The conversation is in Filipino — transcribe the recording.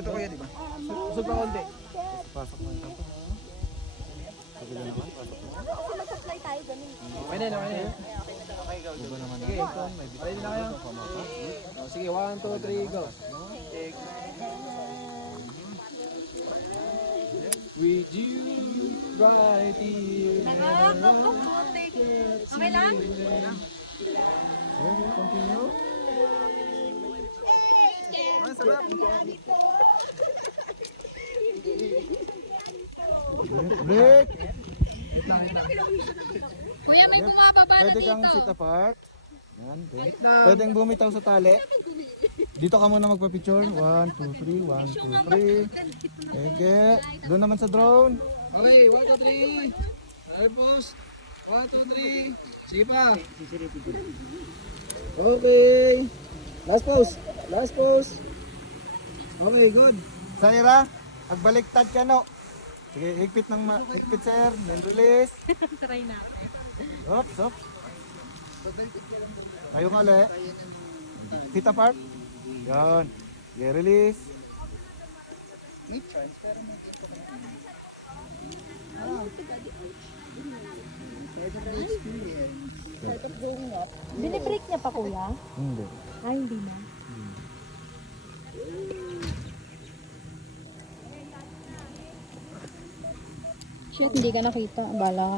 Ito kaya, di ba? Usog pa konti. Pasok mo yung tampo. Kabila naman, pasok mo. Kasi mag-supply tayo ganun. Okay na, okay na. Kuba naman Sige, natin. May ready na kayo? Oh, sige, 1, 2, 3, go. Take. With you right here. Okay lang? Okay, continue. Ang sarap. Break! Kuya, may bumababa na Pwede dito. kang sit apart. Yan, okay. Pwedeng bumitaw sa tali. Dito ka muna magpa-picture. 1, 2, 3, 1, 2, 3. Okay. Doon naman sa drone. Okay, 1, 2, 3. Tapos, 1, 2, 3. Sige pa. Okay. Last pose. Last pose. Okay, good. Saira, pagbaliktad ka no. Sige, ikpit sir. Then release. Try na. Oops, oops. Kayo ka ulit. Sit apart. Yan. Okay, release. Binibreak niya pa kuya? Hindi. Ay, hindi na. Shit, hindi ka nakita. Bala ka.